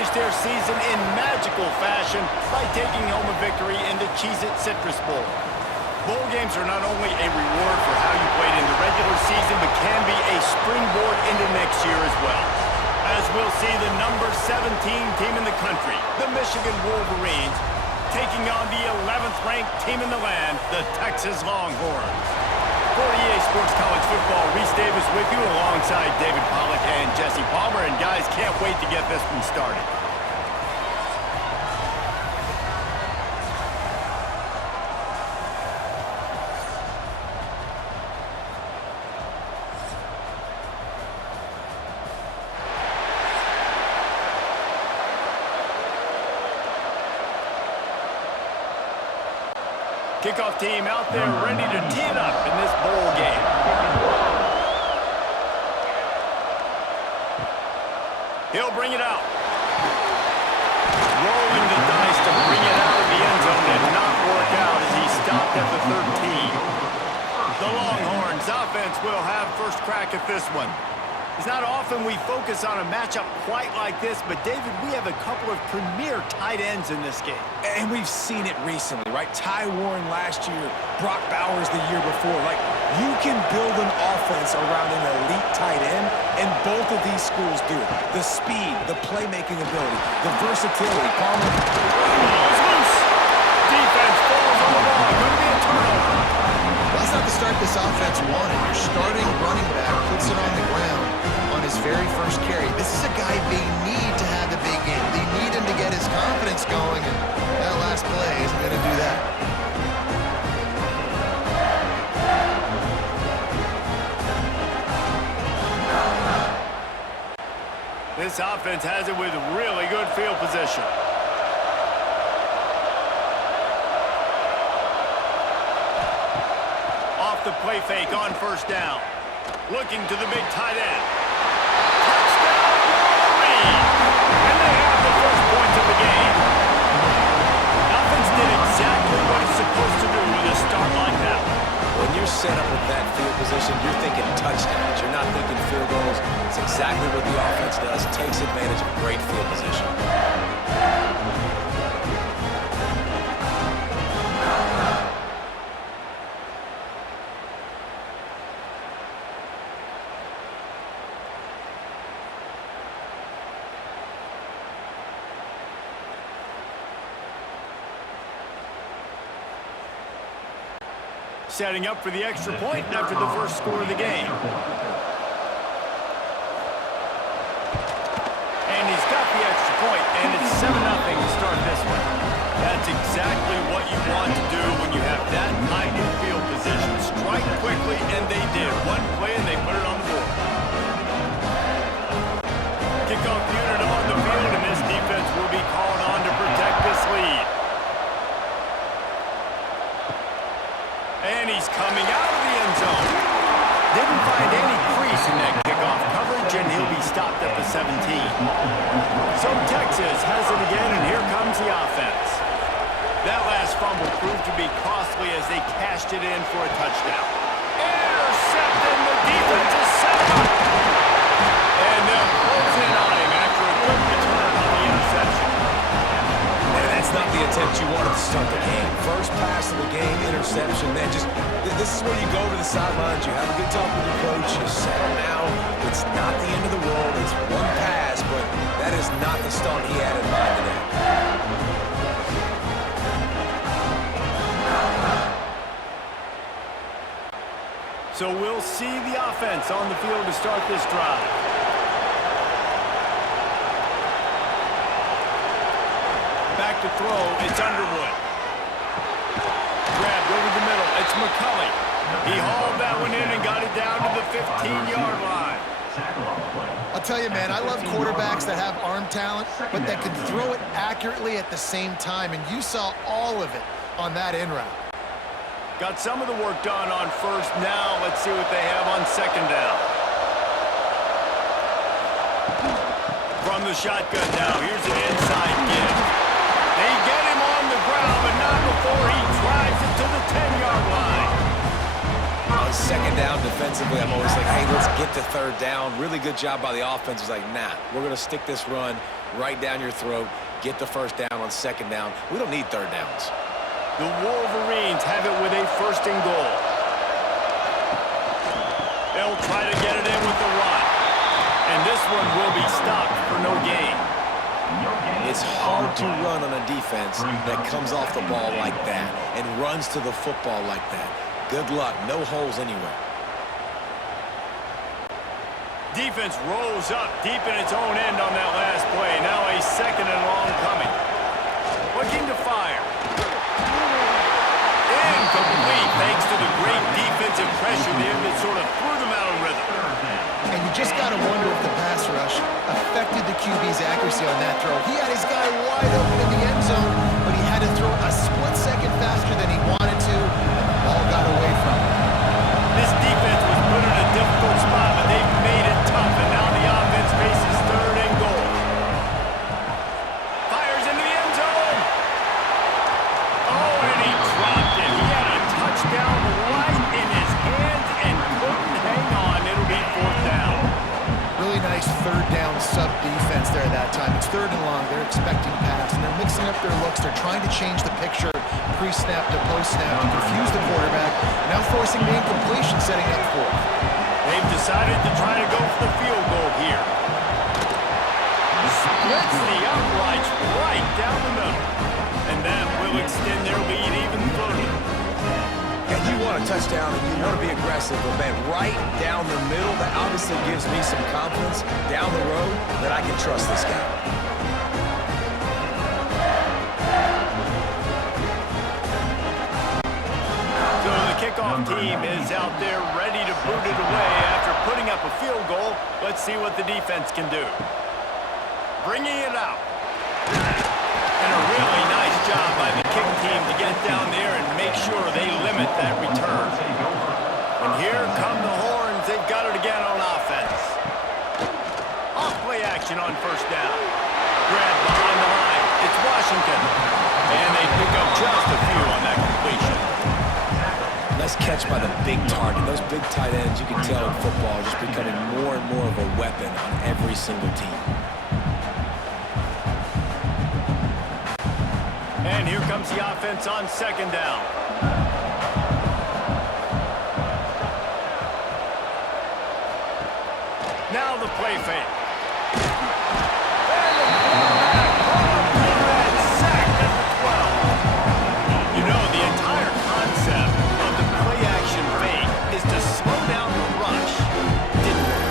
finished their season in magical fashion by taking home a victory in the Cheez-It Citrus Bowl. Bowl games are not only a reward for how you played in the regular season, but can be a springboard into next year as well. As we'll see the number 17 team in the country, the Michigan Wolverines, taking on the 11th ranked team in the land, the Texas Longhorns. For EA Sports College Football, Reese Davis with you alongside David Pollack and Jesse Palmer. And guys, can't wait to get this one started. Kickoff team out there ready to tee it up in this bowl game. He'll bring it out. Rolling the dice to bring it out of the end zone did not work out as he stopped at the 13. The Longhorns offense will have first crack at this one. It's not often we focus on a matchup quite like this, but David, we have a couple of premier tight ends in this game. And we've seen it recently, right? Ty Warren last year, Brock Bowers the year before. Like, you can build an offense around an elite tight end, and both of these schools do it. The speed, the playmaking ability, the versatility. Palmer. Ball's loose. Defense falls on the ball. Going to be a turnover. That's not the start this offense wanted. Your starting running back puts it on the ground on his very first carry. This is a guy they need to have a big game. They need him to get his confidence going, and that last play isn't going to do that. This offense has it with really good field position. Off the play fake on first down. Looking to the big tight end. Touchdown, Wolverines! And they have the first points of the game. Offense did exactly what it's supposed to do with a start like that. When you're set up with that field position, you're thinking touchdowns. You're not thinking field goals. It's exactly what the offense does. It takes advantage of great field position. Setting up for the extra point after the first score of the game. And he's got the extra point, and it's 7-0 to start this one. That's exactly what you want to do when you have that high in field position. Strike quickly, and they did. One play, and they put it on the board. Kickoff unit on the field, and this defense will be called on to protect this lead. And he's coming out of the end zone. Didn't find any crease in that kickoff coverage, and he'll be stopped at the 17. So Texas has it again, and here comes the offense. That last fumble proved to be costly as they cashed it in for a touchdown. Intercepted, the defense is set up. And they'll close in on him after a quick return on the interception. And that's not the attempt you wanted to start the game. First pass of the game, interception. Man, this is where you go to the sidelines. You have a good talk with your coach. You settle down. It's not the end of the world. It's one pass, but that is not the start he had in mind today. So we'll see the offense on the field to start this drive. Back to throw, it's Underwood. Grabbed over the middle, it's McCulley. He hauled that one in and got it down to the 15-yard line. I'll tell you, man, I love quarterbacks that have arm talent, but that can throw it accurately at the same time, and you saw all of it on that in route. Got some of the work done on first. Now let's see what they have on second down. From the shotgun now, here's an inside give. They get him on the ground, but not before he drives it to the 10-yard line. on second down defensively, I'm always like, hey, let's get to third down. Really good job by the offense. It's like, nah, we're going to stick this run right down your throat, get the first down on second down. We don't need third downs. The Wolverines have it with a 1st and goal. They'll try to get it in with the run. And this one will be stopped for no gain. It's hard to run on a defense that comes off the ball like that and runs to the football like that. Good luck. No holes anywhere. Defense rolls up deep in its own end on that last play. Now a 2nd and long coming. Looking to fire. Incomplete thanks to the great defensive pressure there that sort of threw them out of rhythm. And you just got to wonder if the pass rush affected the QB's accuracy on that throw. He had his guy wide open in the end zone, but he had to throw a split second faster than he wanted to, and the ball got away from him. This defense was put in a difficult spot, but they've made it tough, and now the offense faces 3rd and goal. Fires into the end zone. Oh, and he dropped it. He had a touchdown right in his hands and couldn't hang on. It'll be 4th down. Really nice 3rd down sub-defense there that time. It's 3rd and long. They're expecting pass, and they're mixing up their looks. They're trying to change the picture pre-snap to post-snap to confuse the quarterback, now forcing the incompletion, setting up 4th. They've decided to try to go for the field goal here. Splits the uprights right down the middle. And that will extend their lead even further. And you want a touchdown and you want to be aggressive, but man, right down the middle, that obviously gives me some confidence down the road that I can trust this guy. So the kickoff team is out there ready to boot it away after putting up a field goal. Let's see what the defense can do. Bringing it out. And a really nice job by the kick team to get down there and make sure they limit that return. And here come the horns. They've got it again on offense. Off play action on 1st down. Grab behind the line. It's Washington. And they pick up just a few on that completion. Nice catch by the big target. Those big tight ends, you can tell in football, are just becoming more and more of a weapon on every single team. And here comes the offense on 2nd down. Now the play fake. And the quarterback and sacked at the 12. You know, the entire concept of the play-action fake is to slow down the rush. Didn't work.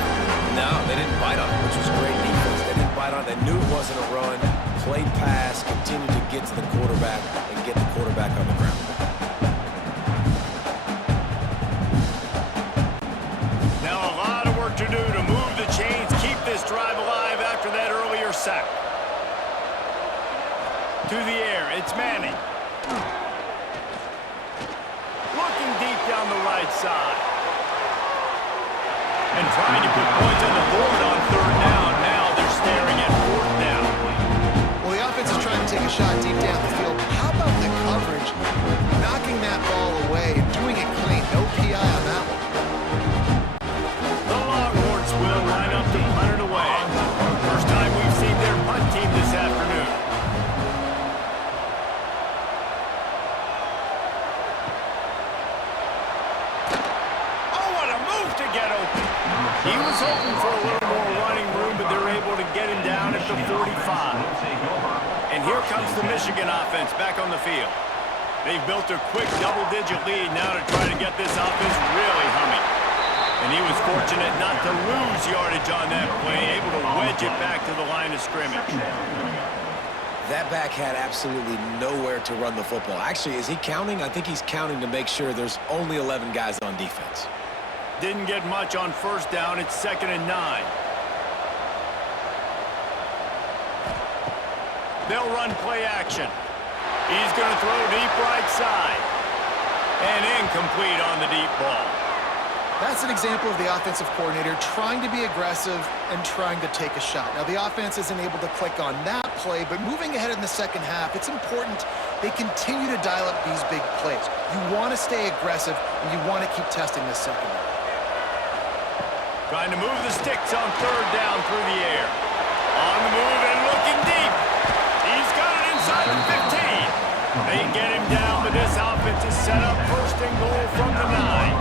No, they didn't bite on it, which was great defense. They didn't bite on it. They knew it wasn't a run. Played pass, continued to get to the quarterback and get the quarterback on the ground. Now a lot of work to do to move the chains, keep this drive alive after that earlier sack. To the air, it's Manning. Looking deep down the right side. And trying to put points on the board on 3rd down. Now they're staring at 4th down. Well, the offense is trying to take a shot deep down the field. How about the coverage? Knocking that ball away and doing it clean. No PI on that one. The Longhorns will line up to punt it away. First time we've seen their punt team this afternoon. Oh, what a move to get open. He was hoping for a little more running room, but they're able to get him down at the 45. And here comes the Michigan offense back on the field. They've built a quick double-digit lead now to try to get this offense really humming. And he was fortunate not to lose yardage on that play, able to wedge it back to the line of scrimmage. That back had absolutely nowhere to run the football. Actually, is he counting? I think he's counting to make sure there's only 11 guys on defense. Didn't get much on 1st down. It's 2nd and 9. They'll run play action. He's going to throw deep right side. And incomplete on the deep ball. That's an example of the offensive coordinator trying to be aggressive and trying to take a shot. Now, the offense isn't able to click on that play, but moving ahead in the second half, it's important they continue to dial up these big plays. You want to stay aggressive, and you want to keep testing the secondary. Trying to move the sticks on third down through the air. On the move and looking deep. He's got it inside the 15. They get him down, but this offense is set up first and goal from the 9.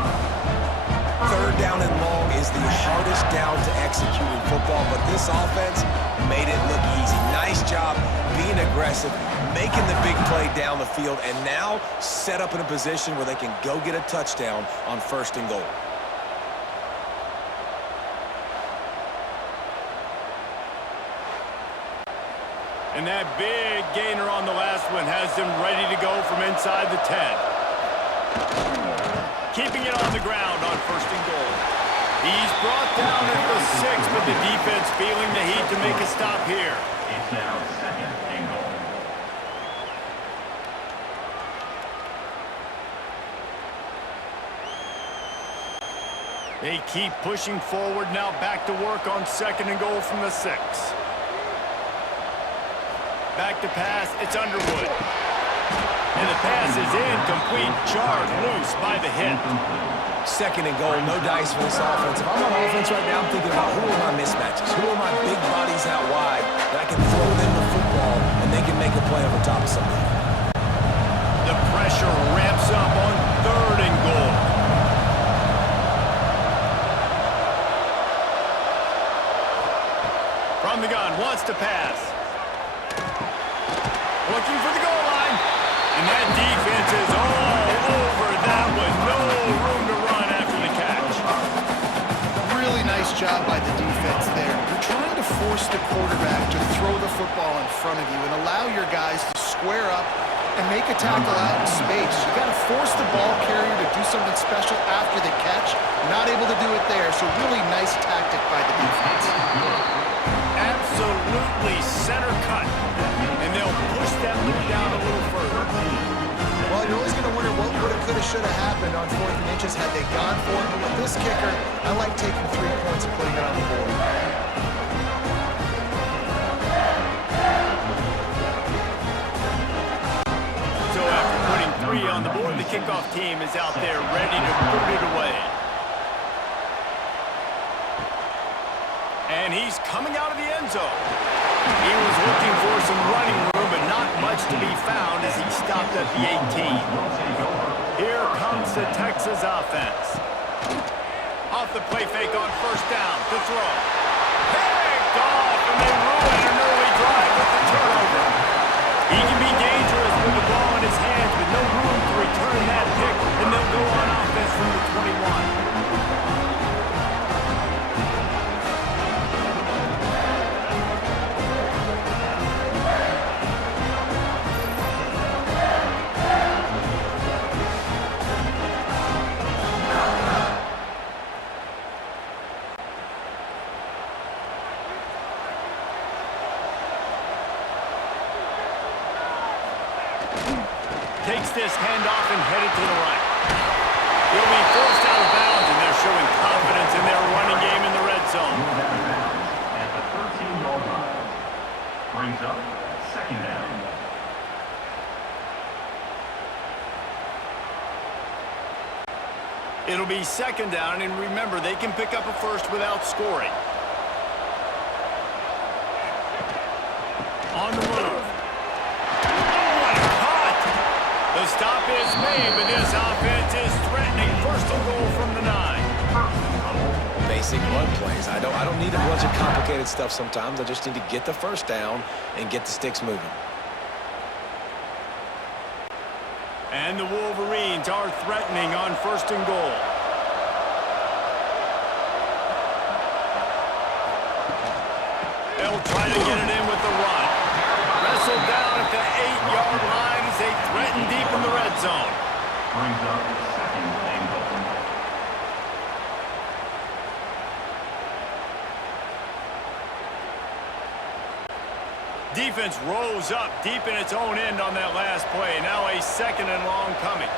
Third down and long is the hardest down to execute in football, but this offense made it look easy. Nice job being aggressive, making the big play down the field, and now set up in a position where they can go get a touchdown on first and goal. And that big gainer on the last one has them ready to go from inside the 10. Keeping it on the ground on first and goal. He's brought down at the 6, but the defense feeling the heat to make a stop here. It's now second and goal. They keep pushing forward, now back to work on second and goal from the 6. Back to pass, it's Underwood. And the pass is incomplete, charged loose by the hit. Second and goal, no dice for this offense. If I'm on offense right now, I'm thinking about who are my mismatches? Who are my big bodies out wide that I can throw them the football and they can make a play over top of somebody? The pressure ramps up on third and goal. From the gun, wants to pass. Looking for the goal line. And that defense is all over that one. No room to run after the catch. Really nice job by the defense there. You're trying to force the quarterback to throw the football in front of you and allow your guys to square up and make a tackle out in space. You got to force the ball carrier to do something special after the catch. Not able to do it there, so really nice tactic by the defense. Absolutely center cut. And they'll push that lead down a little further. Well, you're always going to wonder what would have, could have, should have happened on 4th and inches had they gone for it. But with this kicker, I like taking 3 points and putting it on the board. So after putting 3 on the board, the kickoff team is out there ready to put it away. And he's coming out of the end zone. He was looking for some running room, but not much to be found as he stopped at the 18. Here comes the Texas offense. Off the play fake on first down to throw. Picked off, and they ruin an early drive with the turnover. He can be dangerous with the ball in his hands, with no room to return that pick, and they'll go on offense from the 21. Takes this handoff and headed to the right. He'll be forced out of bounds, and they're showing confidence in their running game in the red zone. At the 13-yard line. Brings up second down. It'll be second down, and remember, they can pick up a first without scoring. On the move. The stop is made, but this offense is threatening first and goal from the 9. Basic run plays. I don't need a bunch of complicated stuff sometimes. I just need to get the first down and get the sticks moving. And the Wolverines are threatening on first and goal. They'll try to get it in with the run. Wrestled down at the 8-yard line as they threaten deep in the red zone. Brings up second and goal. Defense rose up deep in its own end on that last play. Now a second and long coming.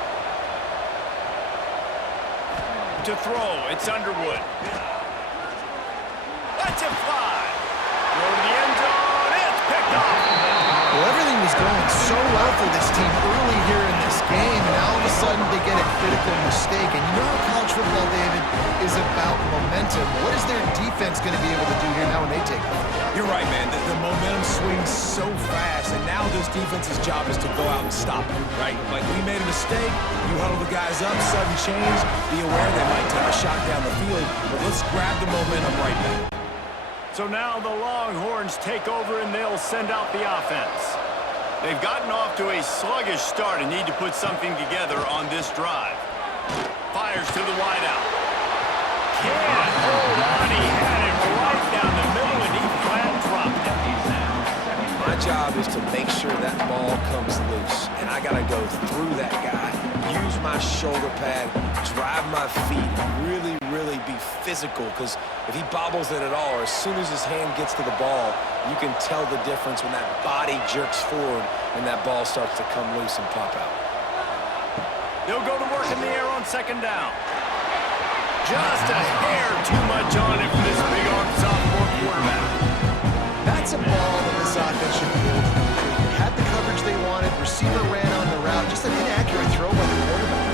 To throw, it's Underwood. Let's it fly. Throw to the end zone. It's picked off. Well, everything was going so well for this team early here in this game, and all of a sudden they get a critical mistake. And you know how college football, David, is about momentum. What is their defense going to be able to do here now when they take off? You're right, man. The momentum swings so fast, and now this defense's job is to go out and stop it, right? Like, we made a mistake, you huddle the guys up, sudden change, be aware they might take a shot down the field, but let's grab the momentum right back. So now the Longhorns take over and they'll send out the offense. They've gotten off to a sluggish start and need to put something together on this drive. Fires to the wideout. Can't hold on. He had it right down the middle and he flat dropped it. My job is to make sure that ball comes loose, and I got to go through that guy, use my shoulder pad, drive my feet, really be physical, because if he bobbles it at all, or as soon as his hand gets to the ball, you can tell the difference when that body jerks forward and that ball starts to come loose and pop out. They'll go to work in the air on second down. Just a hair too much on it for this big-arm sophomore quarterback. That's a ball that this offense should be able to complete. They had the coverage they wanted. Receiver ran on the route. Just an inaccurate throw by the quarterback.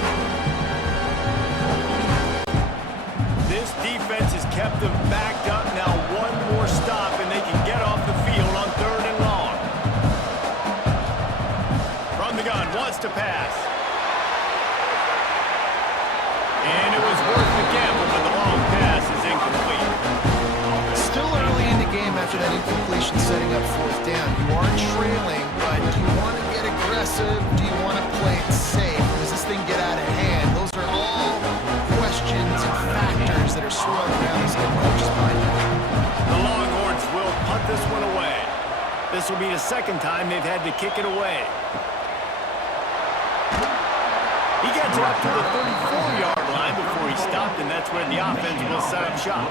This defense has kept them backed up. Now one more stop and they can get off the field on 3rd and long. From the gun, wants to pass. And it was worth the gamble, but the long pass is incomplete. Still early in the game after that incompletion, setting up 4th down. You are trailing, but do you want to get aggressive? Do you want to play it safe? Does this thing get out of hand? Those are all questions and factors that are swirling around this head coach's mind. The Longhorns will punt this one away. This will be the second time they've had to kick it away. He gets it up to the 34-yard line before he stopped, and that's where the offense will set up shop.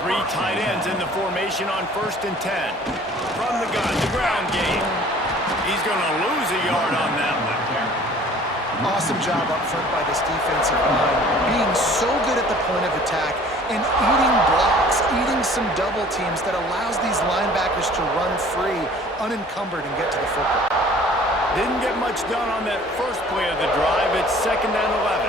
3 tight ends in the formation on 1st and 10. From the gun, the ground game. He's going to lose a yard on that one. Awesome job up front by this defensive line, being so good at the point of attack and eating blocks, eating some double teams that allows these linebackers to run free, unencumbered, and get to the football. Didn't get much done on that first play of the drive. It's 2nd and 11.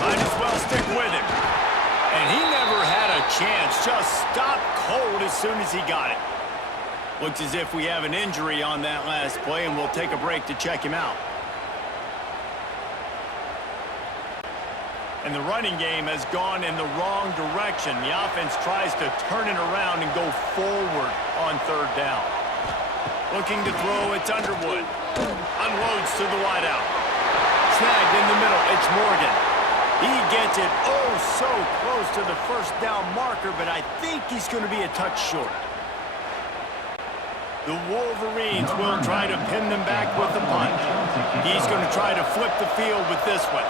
Might as well stick with him. And he never had a chance. Just stopped cold as soon as he got it. Looks as if we have an injury on that last play, and we'll take a break to check him out. And the running game has gone in the wrong direction. The offense tries to turn it around and go forward on 3rd down. Looking to throw, it's Underwood. Unloads to the wideout. Snagged in the middle, it's Morgan. He gets it oh so close to the 1st down marker, but I think he's going to be a touch short. The Wolverines will try to pin them back with the punt. He's going to try to flip the field with this one.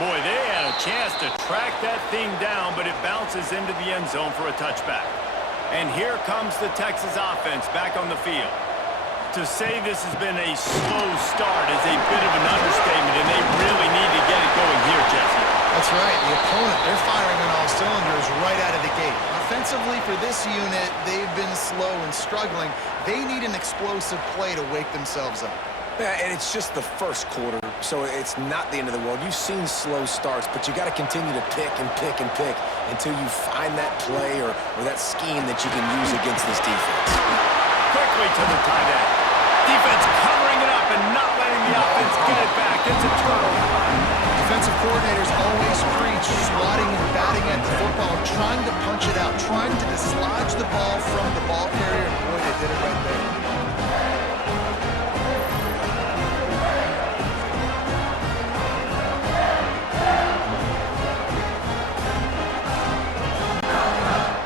Boy, they had a chance to track that thing down, but it bounces into the end zone for a touchback. And here comes the Texas offense back on the field. To say this has been a slow start is a bit of an understatement, and they really need to get it going here, Jesse. That's right. The opponent, they're firing on all cylinders right out of the gate. Offensively, for this unit, they've been slow and struggling. They need an explosive play to wake themselves up. Yeah, and it's just the first quarter, so it's not the end of the world. You've seen slow starts, but you got to continue to pick and pick and pick until you find that play or that scheme that you can use against this defense. Quickly to the tight end. Defense covering it up and not letting the offense get it back. It's a turnover. Defensive coordinators always preach swatting and batting at the football, trying to punch it out, trying to dislodge the ball from the ball carrier, and boy, they did it right there.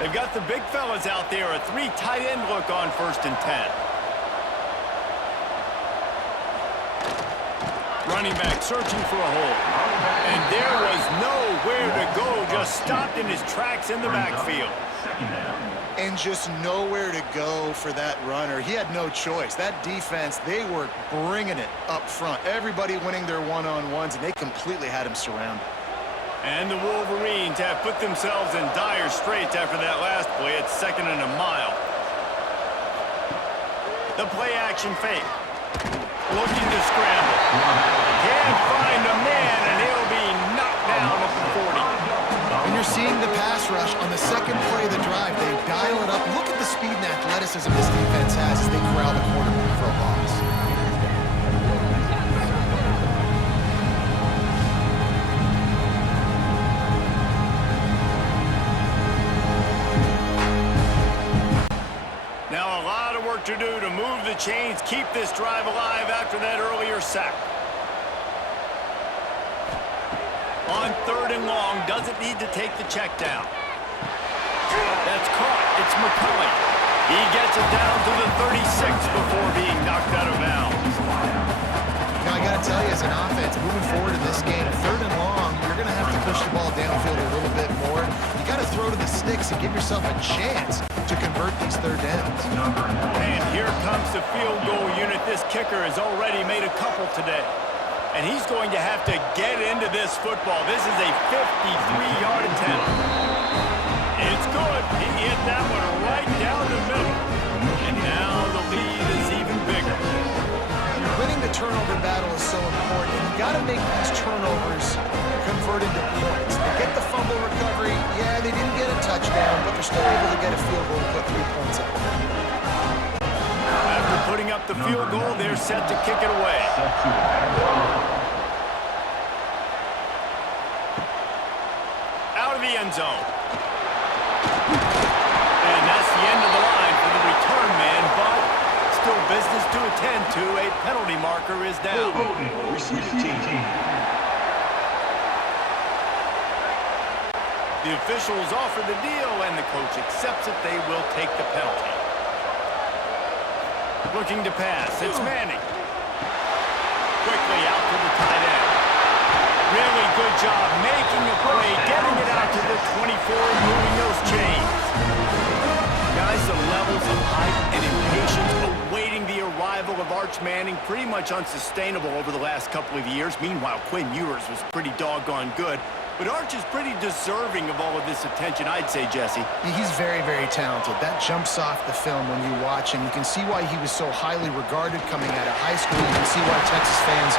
They've got the big fellas out there, a 3 tight end look on 1st and 10. Running back searching for a hole. And there was nowhere to go, just stopped in his tracks in the backfield. And just nowhere to go for that runner. He had no choice. That defense, they were bringing it up front. Everybody winning their one-on-ones, and they completely had him surrounded. And the Wolverines have put themselves in dire straits after that last play. It's 2nd and a mile. The play action fake. Looking to scramble. Can't find a man, and he'll be knocked down at the 40. And you're seeing the pass rush on the second play of the drive. They dial it up. Look at the speed and athleticism this defense has as they corral the quarterback for a loss. Now a lot of work to do to move the chains, keep this drive alive after that earlier sack. On 3rd and long, doesn't need to take the check down. That's caught. It's McCulley. He gets it down to the 36 before being knocked out of bounds. Now, I got to tell you, as an offense, moving forward in this game, 3rd and long, you're going to have to push the ball downfield a little bit more. You got to throw to the sticks and give yourself a chance to convert these 3rd downs. And here comes the field goal unit. This kicker has already made a couple today. And he's going to have to get into this football. This is a 53-yard attempt. It's good. He hit that one right down the middle. And now the lead is even bigger. Winning the turnover battle is so important. You got to make these turnovers convert into points. They get the fumble recovery. Yeah, they didn't get a touchdown, but they're still able to get a field goal and put 3 points up. After putting up the field goal, they're set to kick it away. Out of the end zone. And that's the end of the line for the return man, but still business to attend to. A penalty marker is down. The officials offer the deal, and the coach accepts it. They will take the penalty. Looking to pass. It's Manning. Quickly out to the tight end. Really good job making a play, getting it out to the 24, and moving those chains. Guys, the levels of hype and impatience awaiting the arrival of Arch Manning pretty much unsustainable over the last couple of years. Meanwhile, Quinn Ewers was pretty doggone good. But Arch is pretty deserving of all of this attention, I'd say, Jesse. He's very, very talented. That jumps off the film when you watch him. You can see why he was so highly regarded coming out of high school. You can see why Texas fans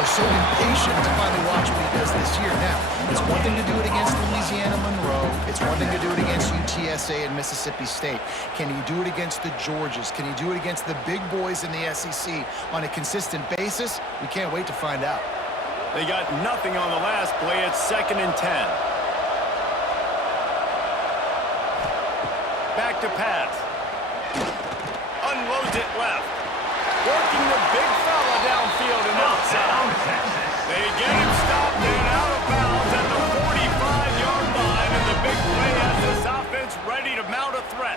are so impatient to finally watch what he does this year. Now, it's one thing to do it against Louisiana Monroe. It's one thing to do it against UTSA and Mississippi State. Can he do it against the Georgias? Can he do it against the big boys in the SEC on a consistent basis? We can't wait to find out. They got nothing on the last play. It's 2nd and 10. Back to pass. Unloads it left. Working the big fella downfield and outside. They get him stopped and out of bounds at the 45-yard line, and the big play has this offense ready to mount a threat.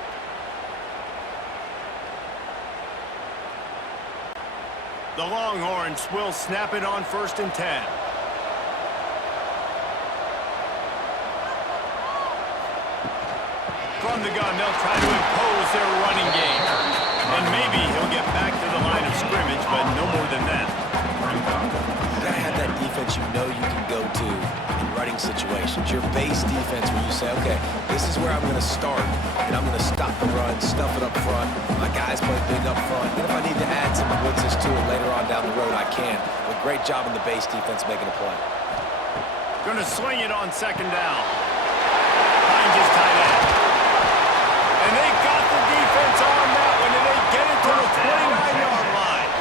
The Longhorns will snap it on 1st and 10. From the gun, they'll try to impose their running game. And maybe he'll get back to the line of scrimmage, but no more than that. You gotta have that defense you know you can go to in running situations. Your base defense where you say, okay, this is where I'm gonna start, and I'm gonna stop the run, stuff it up front. My guys play big up front. And if I need to add some blitzes to it later on down the road, I can. But great job in the base defense making a play. Gonna swing it on 2nd down. Finds his tight end. And they got the defense on that one, and they get it to the 29-yard line.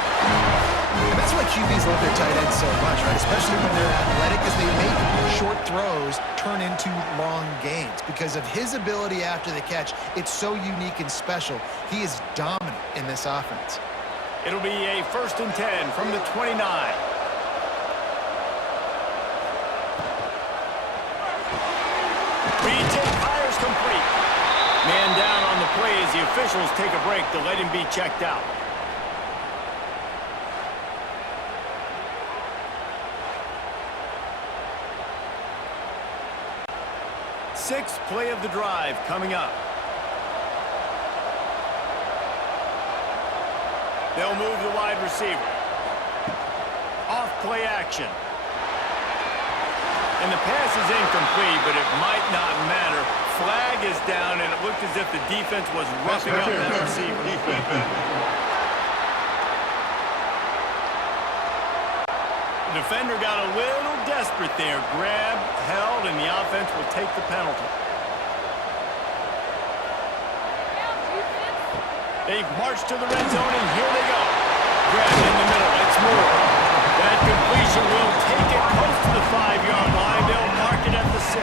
And that's why QBs love their tight ends so much, right? Especially when they're athletic, because they make short throws turn into long gains. Because of his ability after the catch, it's so unique and special. He is dominant in this offense. It'll be a 1st and 10 from the 29. Retake fires complete. Man down on the play as the officials take a break to let him be checked out. Sixth play of the drive coming up. They'll move the wide receiver. Off play action. And the pass is incomplete, but it might not matter. Flag is down, and it looked as if the defense was roughing up that receiver. The defender got a little desperate there. Grabbed, held, and the offense will take the penalty. They've marched to the red zone, and here they go. Grab in the middle. It's Moore. That completion will take it close to the 5-yard line. They'll mark it at the 6.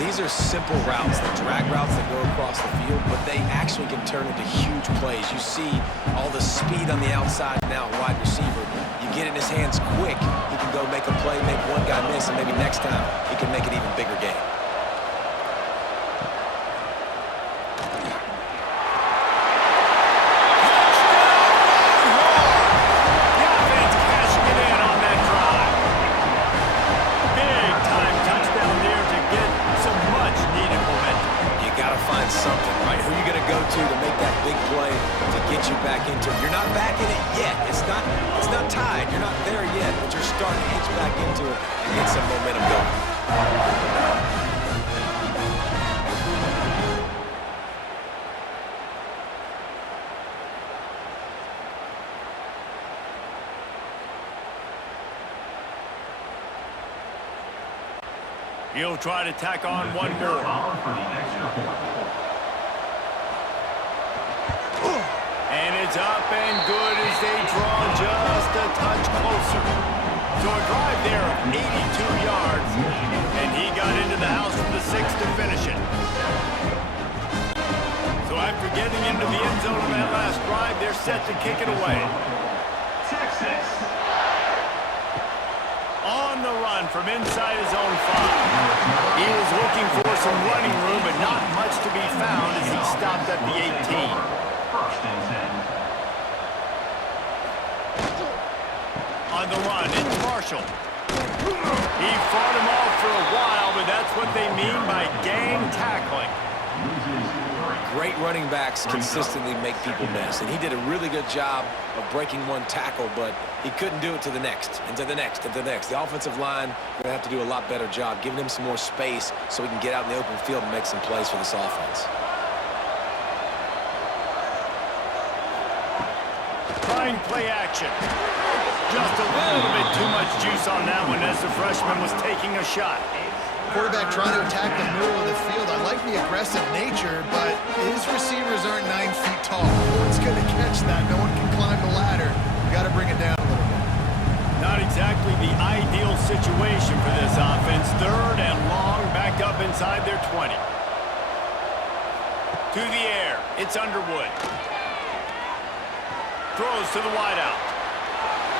These are simple routes, the drag routes that go across the field, but they actually can turn into huge plays. You see all the speed on the outside now, wide receiver. You get in his hands quick, he can go make a play, make one guy miss, and maybe next time he can make an even bigger game. Something, right? Who are you going to go to make that big play to get you back into it? You're not back in it yet. It's not tied. You're not there yet, but you're starting to hitch back into it and get some momentum going. He'll try to tack on one more. And it's up and good as they draw just a touch closer. So a drive there of 82 yards, and he got into the house from the 6 to finish it. So after getting into the end zone on that last drive, they're set to kick it away. Texas. On the run from inside his own 5. He was looking for some running room, but not much to be found as he stopped at the 18. First and 10. On the run, it's Marshall. He fought him off for a while, but that's what they mean by gang tackling. Great running backs consistently make people miss, and he did a really good job of breaking one tackle, but he couldn't do it to the next, and to the next, and to the next. The offensive line going to have to do a lot better job, giving him some more space so he can get out in the open field and make some plays for this offense. Trying play action. Just a little bit too much juice on that one as the freshman was taking a shot. Quarterback trying to attack the middle of the field. I like the aggressive nature, but his receivers aren't 9 feet tall. No one's going to catch that. No one can climb the ladder. You got to bring it down a little bit. Not exactly the ideal situation for this offense. 3rd and long, back up inside their 20. To the air, it's Underwood. Throws to the wideout.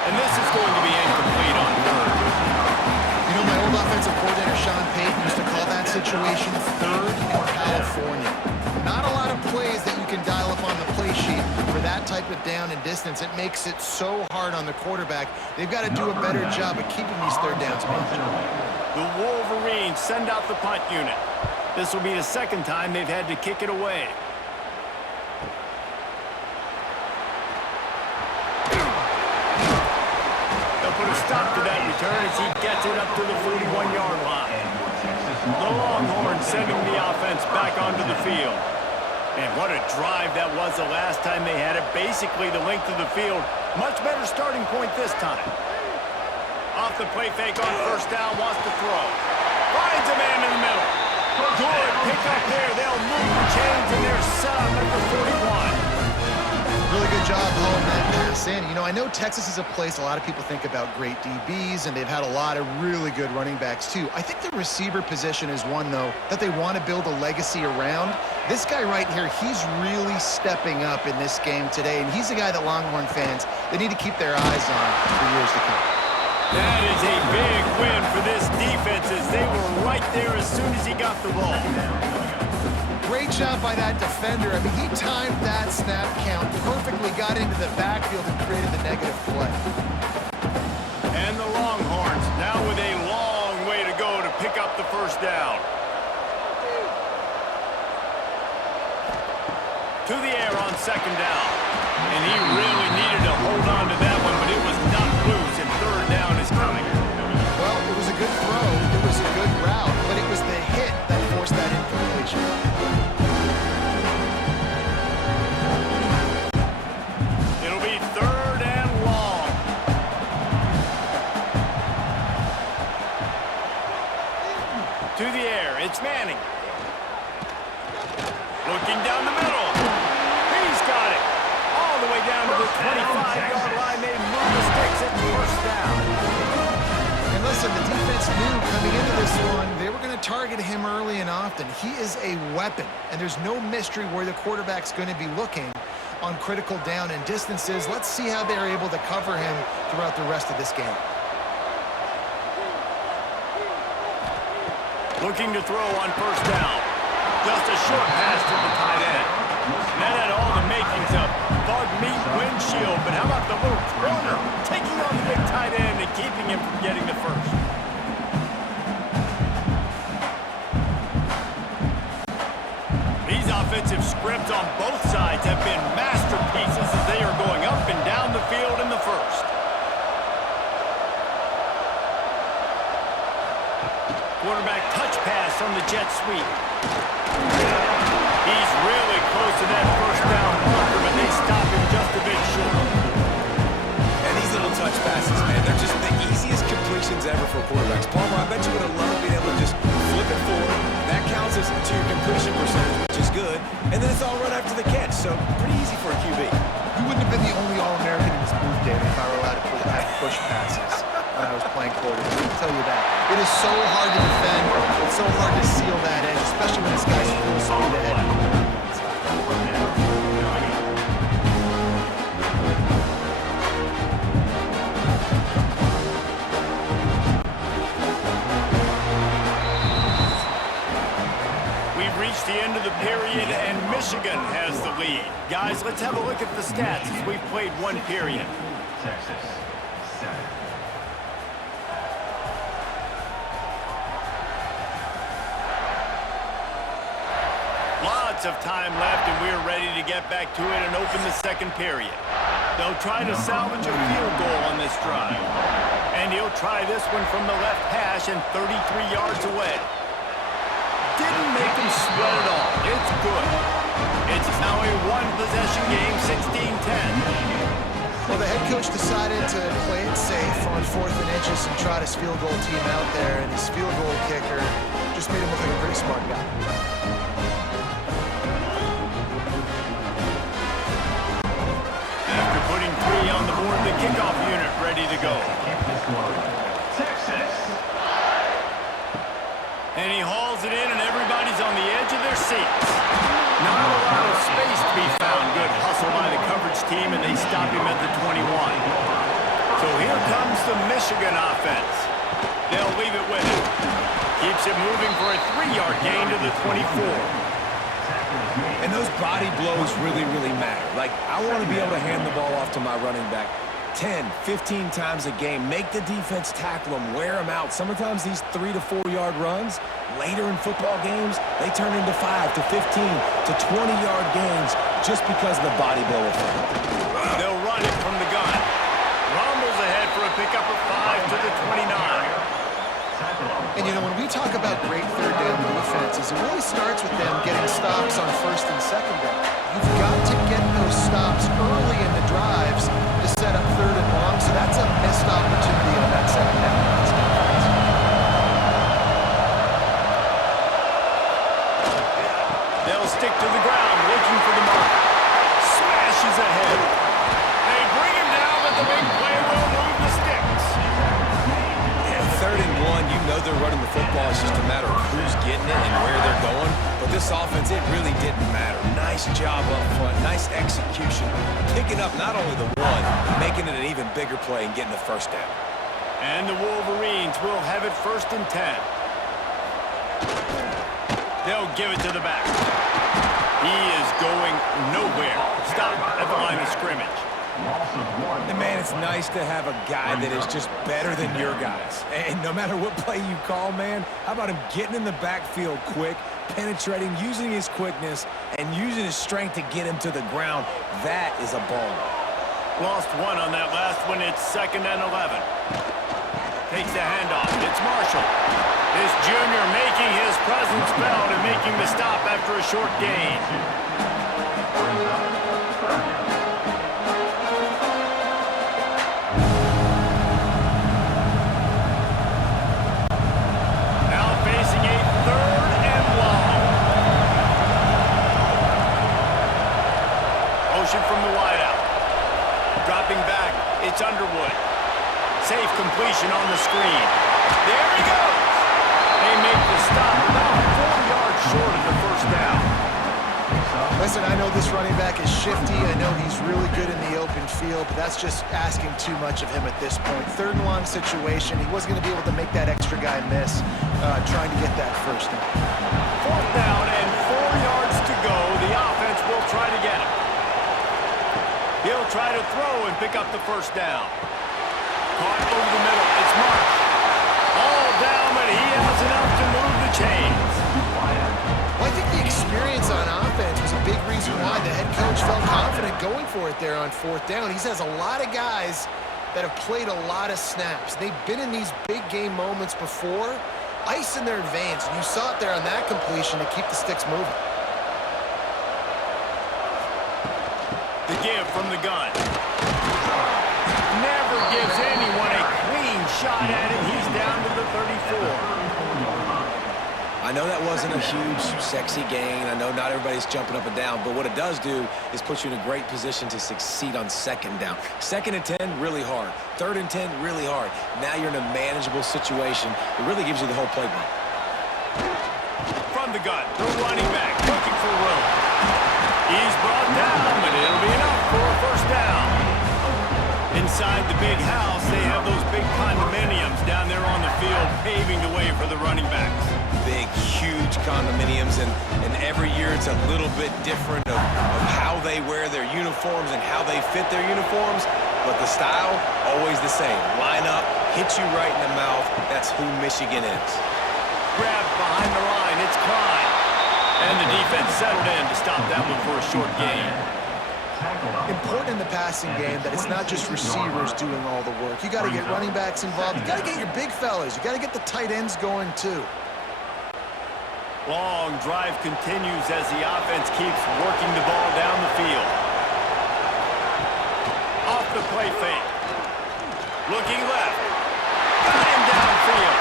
And this is going to be incomplete on 3rd. You know, my old offensive coordinator, Sean Payton, used to call that situation 3rd in California. Not a lot of plays that you can dial up on the play sheet for that type of down and distance. It makes it so hard on the quarterback. They've got to do a better job of keeping these 3rd downs manageable. The Wolverines send out the punt unit. This will be the 2nd time they've had to kick it away. Put a stop to that return as he gets it up to the 41-yard line. The Longhorns sending the offense back onto the field. And what a drive that was the last time they had it. Basically the length of the field. Much better starting point this time. Off the play fake on 1st down, wants to throw. Finds a man in the middle. Good pick up there. They'll move the chains and they're set up at the 41. Really good job hauling that pass in. You know, I know Texas is a place a lot of people think about great DBs, and they've had a lot of really good running backs, too. I think the receiver position is one, though, that they want to build a legacy around. This guy right here, he's really stepping up in this game today, and he's the guy that Longhorn fans, they need to keep their eyes on for years to come. That is a big win for this defense as they were right there as soon as he got the ball. Great job by that defender. I mean, he timed that snap count perfectly, got into the backfield and created the negative play. And the Longhorns now with a long way to go to pick up the 1st down. To the air on 2nd down. And he really needed to hold on to that one, but it was not loose, and 3rd down is coming. Well, it was a good To the air, it's Manning. Looking down the middle. He's got it. All the way down to the 25-yard line. They move the sticks at first down. And listen, the defense knew coming into this one, they were going to target him early and often. He is a weapon, and there's no mystery where the quarterback's going to be looking on critical down and distances. Let's see how they're able to cover him throughout the rest of this game. Looking to throw on first down. Just a short pass to the tight end. That had all the makings of bug meat windshield, but how about the little corner taking on the big tight end and keeping him from getting the first? These offensive scripts on both sides have been masterpieces as they are going up and down the field in the first. Quarterback touch pass on the jet sweep. He's really close to that first down marker, but they stop him just a bit short. And these little touch passes, man, they're just the easiest completions ever for quarterbacks. Palmer, I bet you would have loved being able to just flip it forward. That counts as to your completion percentage, which is good. And then it's all run after the catch, so pretty easy for a QB. You wouldn't have been the only All-American in this booth, David, if I were allowed to have push passes when I was playing quarterback. I can tell you that. It is so hard to defend. It's so hard to seal that edge, especially when this guy's full speed ahead. We've reached the end of the period, and Michigan has the lead. Guys, let's have a look at the stats as we've played one period. Texas, 7. Lots of time left, and we're ready to get back to it and open the second period. They'll try to salvage a field goal on this drive. And he'll try this one from the left hash and 33 yards away. Didn't make him sweat at all. It's good. It's now a one-possession game, 16-10. Well, the head coach decided to play it safe on 4th and inches and trot his field goal team out there, and his field goal kicker just made him look like a pretty smart guy. After putting 3 on the board, the kickoff unit ready to go. Texas. And he hauls it in, and everybody's on the edge of their seats. Not a lot of space to be found. Good hustle by the coverage team, and they stop him at the 21. So here comes the Michigan offense. They'll leave it with him. Keeps it moving for a 3-yard gain to the 24. And those body blows really, really matter. Like, I want to be able to hand the ball off to my running back 10, 15 times a game. Make the defense tackle them, wear them out. Sometimes these 3 to 4 yard runs, later in football games, they turn into 5 to 15 to 20-yard gains just because of the body blow effect. They'll run it from the gun. Rumbles ahead for a pickup of 5 to the 29. And, you know, when we talk about great third down defenses, it really starts with them getting stops on first and second down. You've got to get those stops early in the drives to set up third and long, so that's a missed opportunity on that second down. They'll stick to the ground, looking for the mark. Smashes ahead. They bring him down, but the big play will move the sticks. Yeah, 3rd and 1, you know they're running the football. It's just a matter of who's getting it and where they're going. But this offense, it really didn't matter. Nice job up front, nice execution. Picking up not only the one, making it an even bigger play and getting the first down. And the Wolverines will have it 1st and 10. They'll give it to the back. He is going nowhere. Stop at the line of scrimmage. And man, it's nice to have a guy that is just better than your guys. And no matter what play you call, man, how about him getting in the backfield quick, penetrating, using his quickness, and using his strength to get him to the ground. That is a baller. Lost 1 on that last one. It's 2nd and 11. Takes the handoff. It's Marshall. This junior making his presence felt and making the stop after a short gain. Now facing a Safe completion on the screen. There he goes. They make the stop about 4 yards short of the first down. Listen, I know this running back is shifty. I know he's really good in the open field, but that's just asking too much of him at this point. Third and long situation. He wasn't going to be able to make that extra guy miss trying to get that first down. Fourth down and 4 yards to go. The offense will try to get him. He'll try to throw and pick up the first down. Caught over the middle. It's Marsh. All down, but he has enough to move the chains. Well, I think the experience on offense was a big reason why the head coach felt confident going for it there on fourth down. He has a lot of guys that have played a lot of snaps. They've been in these big game moments before, ice in their veins, and you saw it there on that completion to keep the sticks moving. The give from the gun. Never gives anyone a clean shot at him. He's down to the 34. I know that wasn't a huge, sexy gain. I know not everybody's jumping up and down, but what it does do is put you in a great position to succeed on second down. Second and 10, really hard. Third and 10, really hard. Now you're in a manageable situation. It really gives you the whole playbook. From the gun, the running back looking for room. He's brought down, but it'll be enough for a first down. Inside the big house, they have those big condominiums down there on the field paving the way for the running backs. Big, huge condominiums, and every year it's a little bit different of how they wear their uniforms and how they fit their uniforms, but the style, always the same. Line up, hit you right in the mouth. That's who Michigan is. Grabbed behind the line, it's Klein. And the defense settled in to stop that one for a short gain. Important in the passing game that it's not just receivers doing all the work. You got to get running backs involved. You got to get your big fellas. You got to get the tight ends going too. Long drive continues as the offense keeps working the ball down the field. Off the play fake. Looking left. Got him downfield.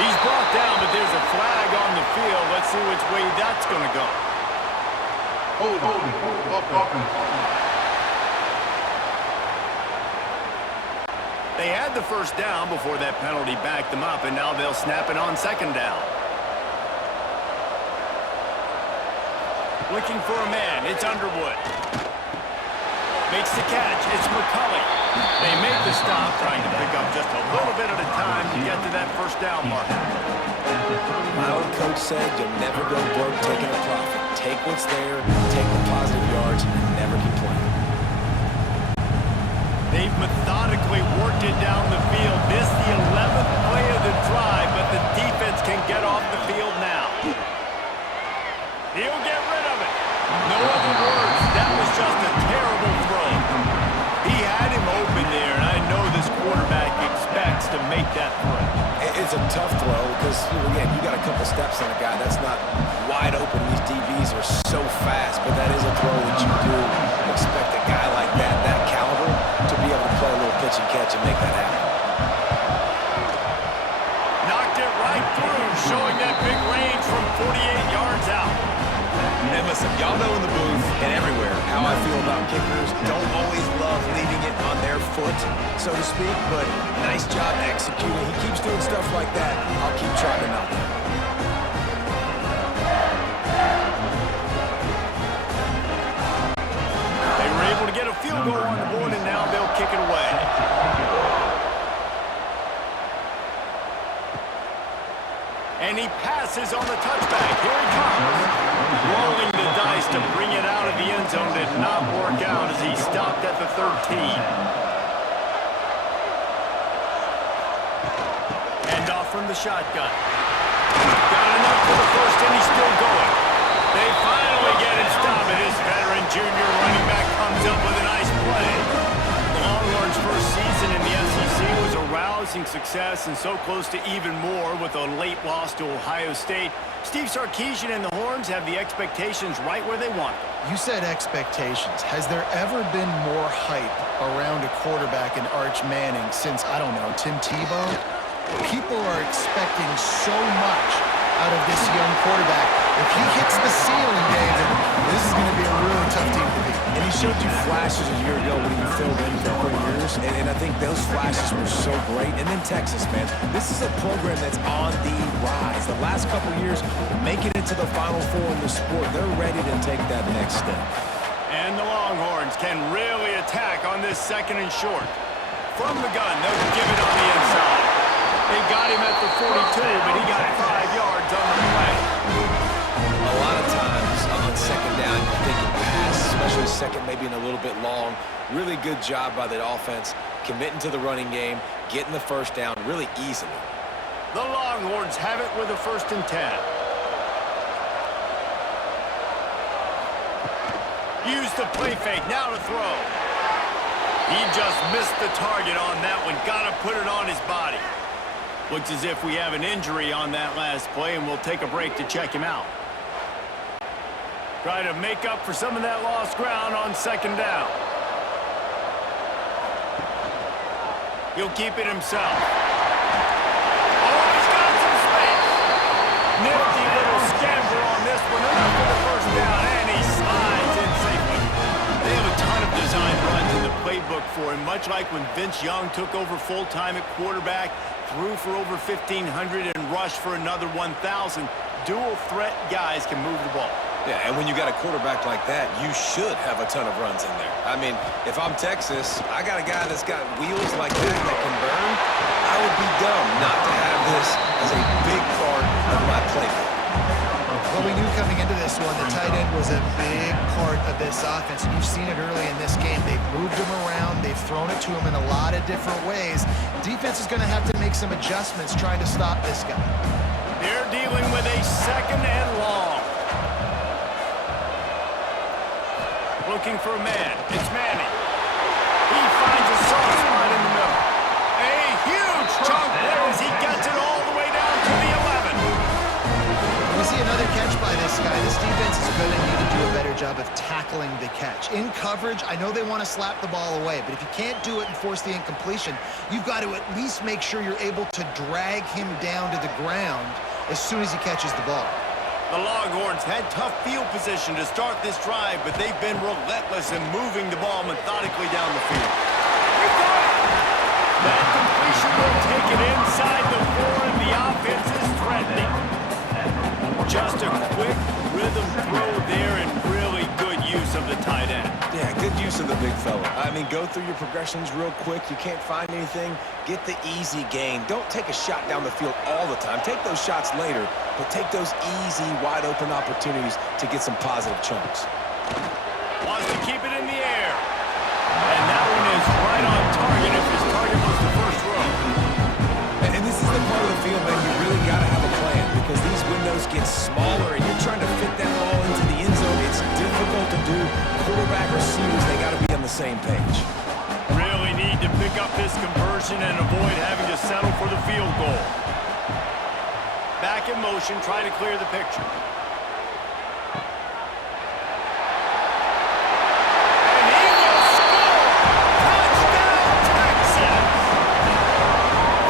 He's brought down, but there's a flag on the field. Let's see which way that's going to go. They had the first down before that penalty backed them up, and now they'll snap it on second down. Looking for a man, it's Underwood. Makes the catch, it's McCulley. They make the stop, trying to pick up just a little bit at a time to get to that first down mark. My old coach said you'll never go broke taking a profit. Take what's there, take the positive yards, and never complain. They've methodically worked it down the field. This the 11th play of the drive, but the defense can get off the field now. He'll get rid of it. No other words. That was just a terrible throw. He had him open there, and I know this quarterback expects to make that throw. It's a tough throw because, again, you got a couple steps on a guy that's not wide open. These DBs are so fast, but that is a throw that you do expect a guy like that caliber, to be able to play a little pitch and catch and make that happen. Knocked it right through, showing that big range from 48 yards out. And listen, y'all know in the booth and everywhere how I feel about kickers. Don't always love leaving it on their foot, so to speak, but nice job executing. He keeps doing stuff like that. I'll keep trying him out there. They were able to get a field goal on the board, and now they'll kick it away. And he passes on the touchback. Here he comes. Rolling the dice to bring it out of the end zone did not work out as he stopped at the 13. And off from the shotgun. Got enough for the first, and he's still going. They finally get it stopped, and his veteran junior running back comes up with a nice play. The Longhorns' first season in the SEC was a rousing success and so close to even more with a late loss to Ohio State. Steve Sarkisian and the Horns have the expectations right where they want them. You said expectations. Has there ever been more hype around a quarterback in Arch Manning since, I don't know, Tim Tebow? People are expecting so much out of this young quarterback. If he hits the ceiling, David, this is going to be a really tough team to beat. And he showed you flashes a year ago when he filled in for 4 years, and I think those flashes were so great. And then Texas, man, this is a program that's on the rise. The last couple years, making it to the Final Four in the sport, they're ready to take that next step. And the Longhorns can really attack on this 2nd and short. From the gun, they'll give it on the inside. They got him at the 42, but he got 5 yards on the play. A lot of times on 2nd down, you're thinking pass, especially 2nd, maybe in a little bit long. Really good job by the offense, committing to the running game, getting the 1st down really easily. The Longhorns have it with a 1st and 10. Use the play fake, now to throw. He just missed the target on that one. Got to put it on his body. Looks as if we have an injury on that last play, and we'll take a break to check him out. Try to make up for some of that lost ground on 2nd down. He'll keep it himself. Oh, he's got some space. Nifty little scamper on this one. Enough for the 1st down, and he slides in safely. They have a ton of design runs in the playbook for him, much like when Vince Young took over full-time at quarterback, threw for over 1,500 and rushed for another 1,000. Dual threat guys can move the ball. Yeah, and when you got a quarterback like that, you should have a ton of runs in there. I mean, if I'm Texas, I got a guy that's got wheels like that can burn. I would be dumb not to have this as a big part of my playbook. Well, we knew coming into this one, the tight end was a big part of this offense. And you've seen it early in this game. They've moved him around. They've thrown it to him in a lot of different ways. Defense is going to have to make some adjustments trying to stop this guy. They're dealing with a 2nd and long. Looking for a man. It's Manning. He finds a soft spot in the middle. A huge chunk there as he gets it all the way down to the 11. We see another catch by this guy. This defense is going to need to do a better job of tackling the catch. In coverage, I know they want to slap the ball away, but if you can't do it and force the incompletion, you've got to at least make sure you're able to drag him down to the ground as soon as he catches the ball. The Longhorns had tough field position to start this drive, but they've been relentless in moving the ball methodically down the field. He got it! That completion will take it inside the 4, and the offense is threatening. Just a quick rhythm throw there and really good use of the tight end. Yeah, good use of the big fella. I mean, go through your progressions real quick. You can't find anything. Get the easy gain. Don't take a shot down the field all the time. Take those shots later, but take those easy, wide-open opportunities to get some positive chunks. Wants to keep it in the air. And that one is right on target if his target was the 1st row. And this is the part of the field, man, you really got to have a plan because these windows get smaller and you're trying to fit that ball into the end zone. It's difficult to do. Quarterback, receivers, they got to be on the same page. Really need to pick up this conversion and avoid having to settle for the field goal. Back in motion, try to clear the picture. And he will score! Touchdown, Texas!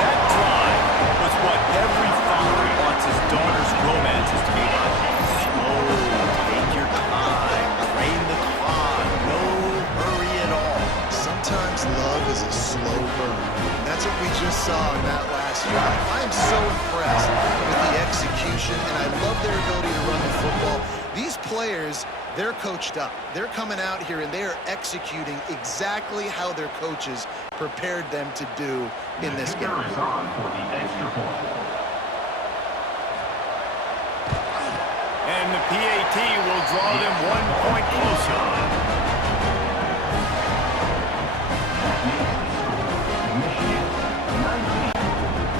That drive was what every father wants his daughter's romances to be like. Slow, take your time, train the clock, no hurry at all. Sometimes love is a slow burn. That's what we just saw in that last drive. I am so impressed with the execution, and I love their ability to run the football. These players, they're coached up. They're coming out here, and they are executing exactly how their coaches prepared them to do in this game. Is on for the extra point. And the PAT will draw them 1 point closer.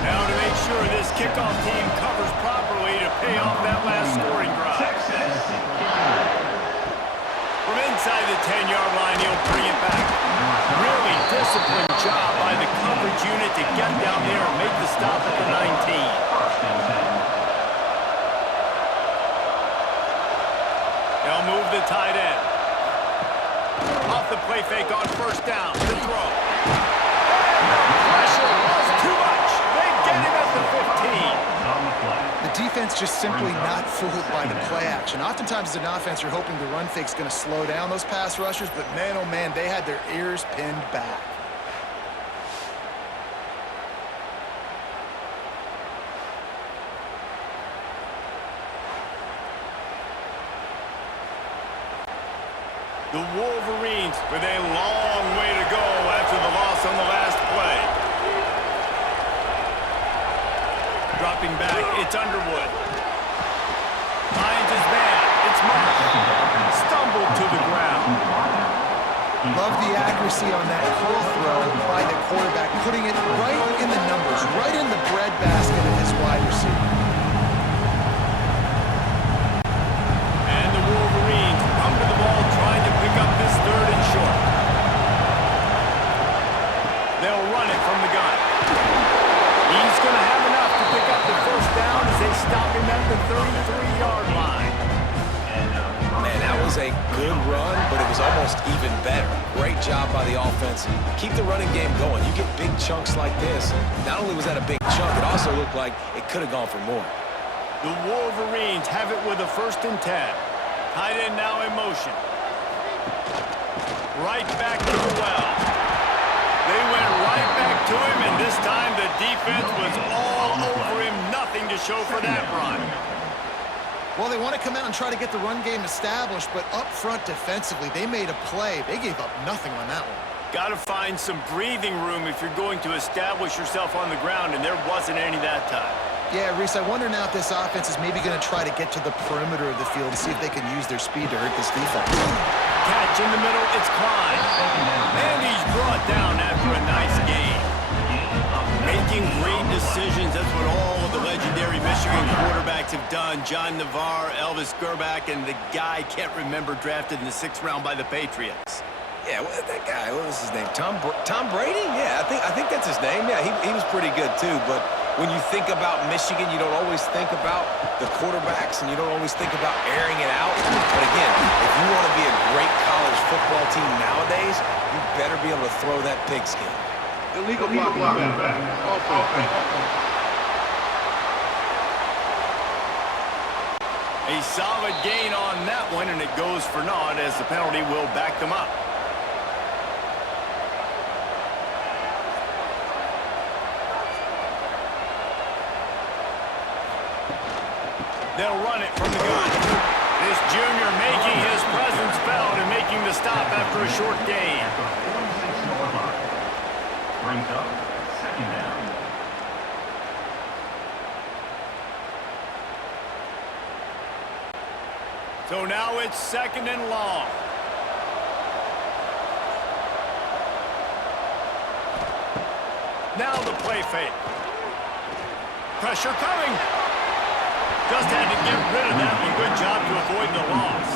Now to make sure this kickoff team covers properly to pay off that last scoring drive. From inside the 10-yard line, he'll bring it back. Really disciplined job by the coverage unit to get down there and make the stop at the 19. They'll move the tight end. Off the play fake on 1st down. The throw. Pressure was too much. They get him at the 15. The defense just simply not fooled by the play action. Oftentimes as an offense, you're hoping the run fake's going to slow down those pass rushers, but man, oh man, they had their ears pinned back. The Wolverines with a long way to go after the loss on the last play. Dropping back, it's Underwood. Finds his man, it's Mark. Stumbled to the ground. Love the accuracy on that curl throw by the quarterback, putting it right in the numbers, right in the breadbasket of his wide receiver. And the Wolverines come to the ball trying to pick up this 3rd and short. They'll run it from the gun. He's going to have enough to pick up the 1st down as they stop him at the 33-yard line. Man, that was a good run, but it was almost even better. Great job by the offense. Keep the running game going. You get big chunks like this. Not only was that a big chunk, it also looked like it could have gone for more. The Wolverines have it with a 1st and 10. Tight end now in motion. Right back to the well. They went right back to him, and this time the defense was all over him. Nothing to show for that run. Well, they want to come out and try to get the run game established, but up front defensively, they made a play. They gave up nothing on that one. Got to find some breathing room if you're going to establish yourself on the ground, and there wasn't any that time. Yeah, Reese, I wonder now if this offense is maybe going to try to get to the perimeter of the field and see if they can use their speed to hurt this defense. Catch in the middle, it's Klein. And he's brought down after a nice game. Making great decisions, that's what all of the legendary Michigan quarterbacks have done. John Navarre, Elvis Gerbach, and the guy, can't remember, drafted in the 6th round by the Patriots. Yeah, that guy, what was his name? Tom Brady? Yeah, I think that's his name. Yeah, he was pretty good too. But when you think about Michigan, you don't always think about the quarterbacks, and you don't always think about airing it out. But again, if you want to be a great college football team nowadays, you better be able to throw that pigskin. Illegal blocking back. A solid gain on that one, and it goes for naught as the penalty will back them up. They'll run it from the gun. This junior making his presence felt and making the stop after a short gain. Brings up 2nd down. So now it's 2nd and long. Now the play fake. Pressure coming. Just had to get rid of that one. Good job to avoid the loss.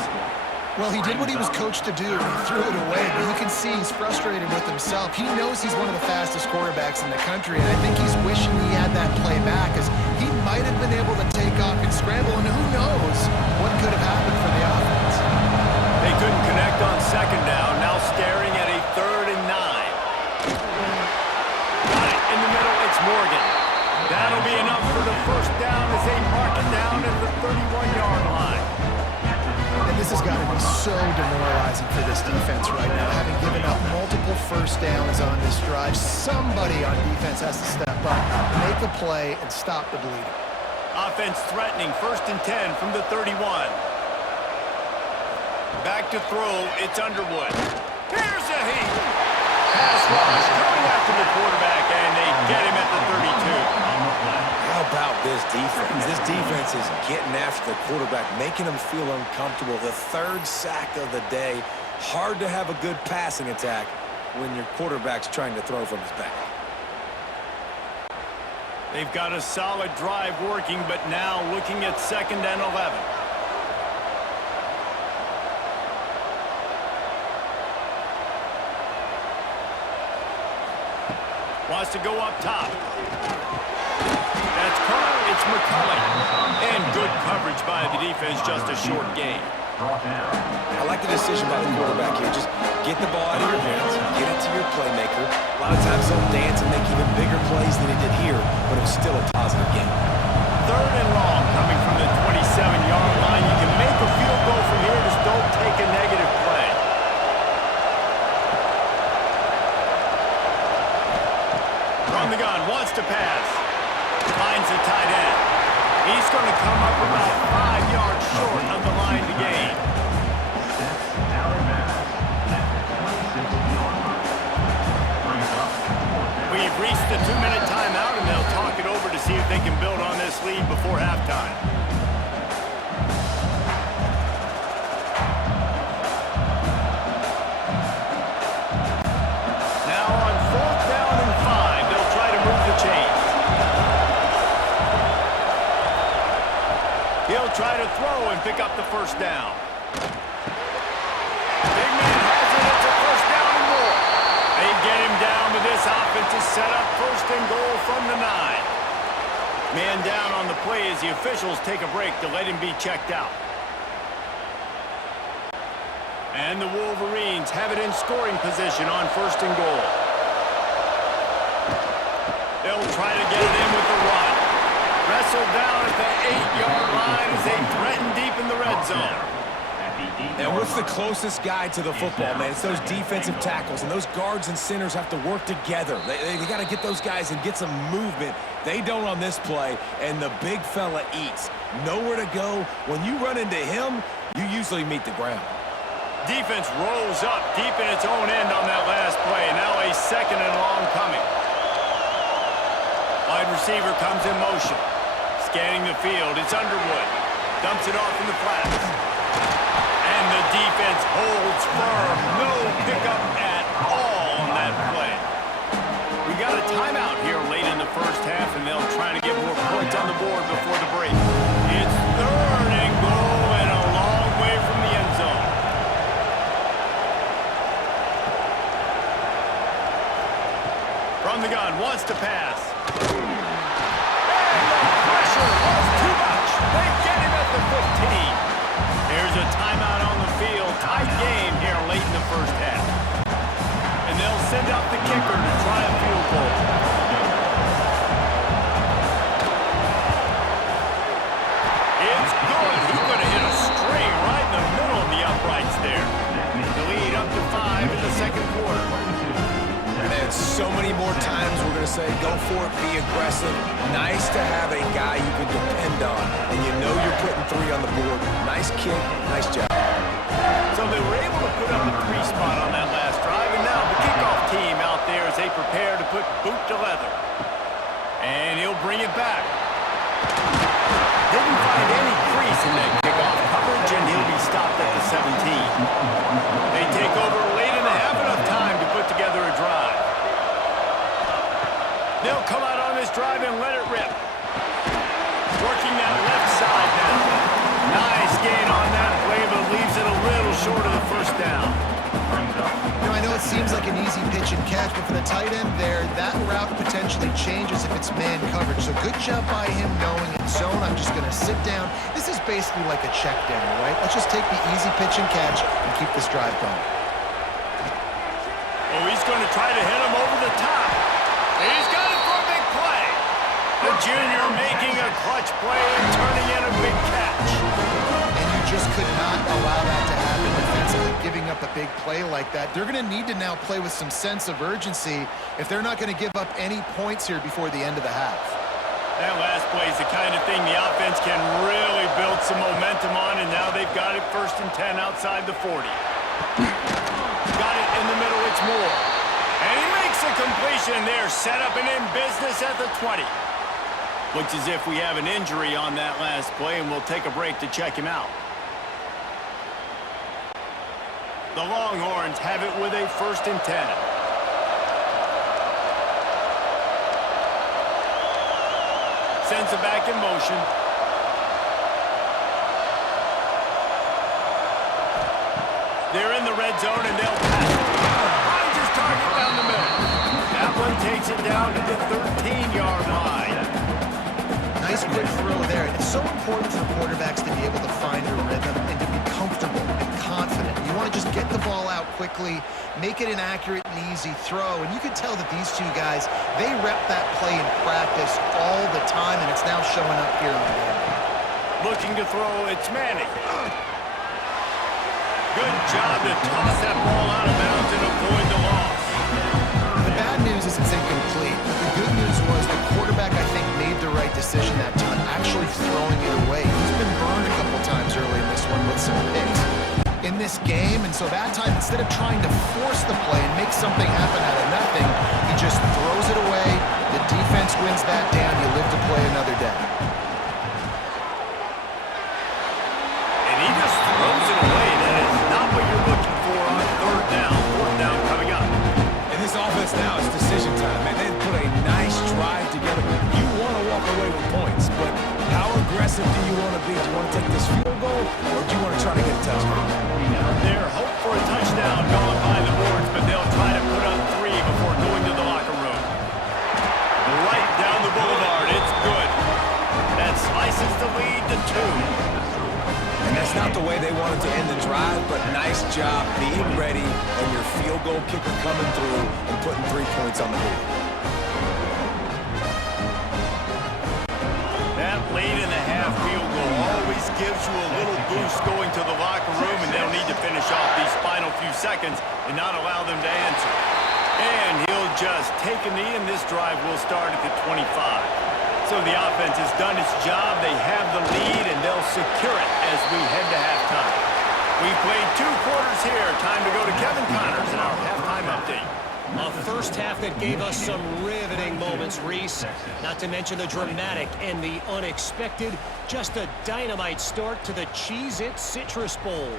Well, he did what he was coached to do. He threw it away, but you can see he's frustrated with himself. He knows he's one of the fastest quarterbacks in the country, and I think he's wishing he had that play back, as he might have been able to take off and scramble, and who knows what could have happened for the offense. They couldn't connect on 2nd down. Now staring at a 3rd and 9. Got it in the middle. It's Morgan. That'll be enough for the 1st down as they mark it down at the 31-yard line. And this has got to be so demoralizing for this defense right now, having given up multiple 1st downs on this drive. Somebody on defense has to step up, make a play, and stop the bleeding. Offense threatening, 1st and 10 from the 31. Back to throw, it's Underwood. Here's a heat. Pass rush coming after the quarterback, and they get him at the 32. How about this defense? This defense is getting after the quarterback, making him feel uncomfortable. The 3rd sack of the day. Hard to have a good passing attack when your quarterback's trying to throw from his back. They've got a solid drive working, but now looking at 2nd and 11. Wants to go up top. That's caught. It's McCulley. And good coverage by the defense, just a short gain. I like the decision by the quarterback here. Just get the ball out of your hands, get it to your playmaker. A lot of times he'll dance and make even bigger plays than he did here, but it was still a positive game. 3rd and long coming from the From the gun, wants to pass. Finds the tight end. He's going to come up about 5 yards short of the line to gain. We've reached the 2-minute timeout, and they'll talk it over to see if they can build on this lead before halftime. Now on 4th down and 5, they'll try to move the chains. He'll try to throw and pick up the first down. Big man has it. It's a first down and more. They get him down with this offense is set up 1st and goal from the 9. Man down on the play as the officials take a break to let him be checked out. And the Wolverines have it in scoring position on 1st and goal. They'll try to get it in with the run. Wrestled down at the 8-yard line as they threaten deep in the red zone. And what's the closest guy to the football, man? It's those defensive tackles, and those guards and centers have to work together. They got to get those guys and get some movement. They don't on this play, and the big fella eats. Nowhere to go. When you run into him, you usually meet the ground. Defense rolls up deep in its own end on that last play. Now a 2nd and long coming. Wide receiver comes in motion. Scanning the field, it's Underwood. Dumps it off in the flats. And the defense holds firm. No pickup at all on that play. We got a timeout here late in the first half, and they'll try to get more points on the board before the break. It's 3rd and goal and a long way from the end zone. From the gun, wants to pass. And the pressure was too much. They get him at the 15. There's a timeout on the field. Tight game here late in the first half. And they'll send out the kicker to try a field goal. It's good. He's going to hit a string right in the middle of the uprights there. The lead up to 5 in the 2nd quarter. And so many more times we're going to say, go for it, be aggressive. Nice to have a guy you can depend on, and you know you're putting 3 on the board. Nice kick, nice job. So they were able to put up a 3 spot on that last drive, and now the kickoff team out there as they prepare to put boot to leather. And he'll bring it back. Didn't find any crease in that kickoff coverage, and he'll be stopped at the 17. They take over late in the half, enough time to put together a drive. They'll come out on this drive and let it rip. Working that left side now. Nice gain on that play, but leaves it a little short of the first down. You know, I know it seems like an easy pitch and catch, but for the tight end there, that route potentially changes if it's man coverage. So good job by him knowing in zone, I'm just going to sit down. This is basically like a check down, right? Let's just take the easy pitch and catch and keep this drive going. Oh, he's going to try to hit him over the top. He's got it for a big play. The junior making a clutch play and turning in a big catch. And you just could not allow that to happen defensively, giving up a big play like that. They're going to need to now play with some sense of urgency if they're not going to give up any points here before the end of the half. That last play is the kind of thing the offense can really build some momentum on, and now they've got it 1st and 10 outside the 40. Got it in the middle, it's Moore. And he makes a completion there, set up and in business at the 20. Looks as if we have an injury on that last play, and we'll take a break to check him out. The Longhorns have it with a 1st and 10. Sends it back in motion. They're in the red zone, and they'll pass it. Finds his target down the middle. That one takes it down to the 13-yard line. Nice quick throw there. It's so important for quarterbacks to be able to find their rhythm and to be comfortable and confident. You want to just get the ball out quickly, make it an accurate and easy throw. And you can tell that these two guys, they rep that play in practice all the time, and it's now showing up here on the game. Looking to throw, it's Manning. Good job to toss that ball out of bounds and avoid the loss. The bad news is pass, it's incomplete. But the good news was the quarterback, I think, made the right decision that time, actually throwing it away. He's been burned a couple times early in this one with some picks in this game, and so that time, instead of trying to force the play and make something happen out of nothing, he just throws it away. The defense wins that down. You live to play another day. And he just throws it away. That is not what you're looking for on third down. Fourth down coming up. In this offense now, it's decision time, man. They put a nice drive together. You want to walk away with points, but how aggressive do you want to be? Do you want to take this field goal, or do you want to try to get a touchdown? Their hope for a touchdown gone by the boards, but they'll try to put up 3 before going to the locker room. Right down the boulevard. It's good. That slices the lead to 2. And that's not the way they wanted to end the drive, but nice job being ready and your field goal kicker coming through and putting 3 points on the board. That late in the half field goal always gives you a little boost going to the locker room, and they'll need to finish off these final few seconds and not allow them to answer. And he'll just take a knee, and this drive will start at the 25. So the offense has done its job. They have the lead, and they'll secure it as we head to halftime. We've played 2 quarters here. Time to go to Kevin Connors in our halftime update. A first half that gave us some riveting moments, Reese. Not to mention the dramatic and the unexpected. Just a dynamite start to the Cheez-It Citrus Bowl.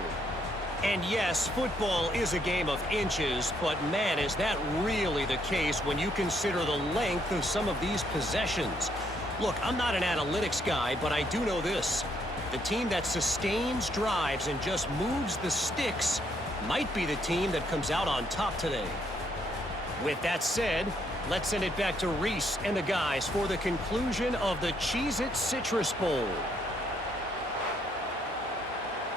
And yes, football is a game of inches, but man, is that really the case when you consider the length of some of these possessions. Look, I'm not an analytics guy, but I do know this. The team that sustains drives and just moves the sticks might be the team that comes out on top today. With that said, let's send it back to Reese and the guys for the conclusion of the Cheez-It Citrus Bowl.